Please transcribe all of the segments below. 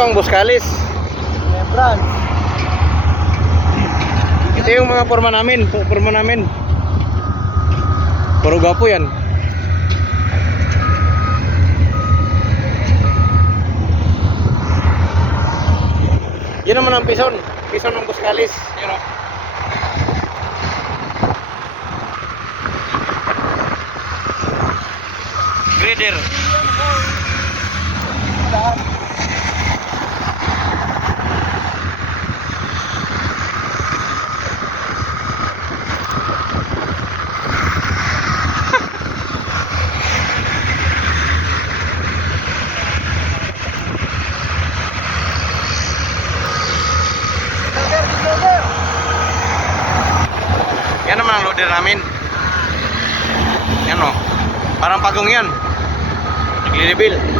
dong, Bos Kalis. Lebron. Ito yung mga porma namin, porma namin. Paruga po yan. Yan naman ang pison. Pison ng Buskalis. Grader. Grader. Loader namin. Yan o. Parang pagong yan. Nagli-reveal.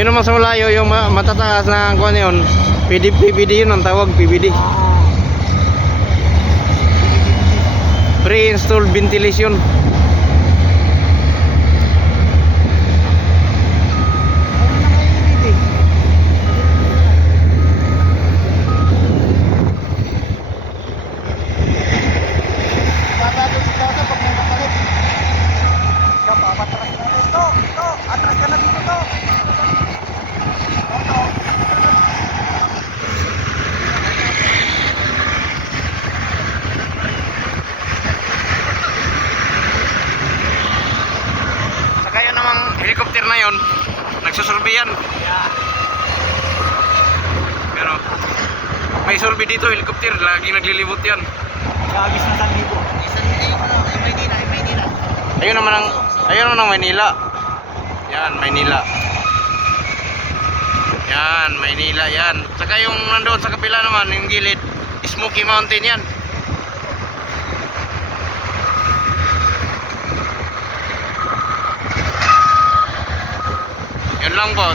Yun naman sa malayo, yung ma- matataas na kuha yun. PD, PBD yun ang tawag, PBD. Pre-installed ventilation. Helicopter na yun, nagsusurvey yan. Pero, may survey dito, helicopter, laging naglilibot yan. Gagis na San Maynila. Ayun naman ang, ayun naman ang Maynila. Yan, Maynila. Yan, Maynila yan. Saka yung nandoon sa kapila naman, yung gilid, Smoky Mountain yan. 놀란 것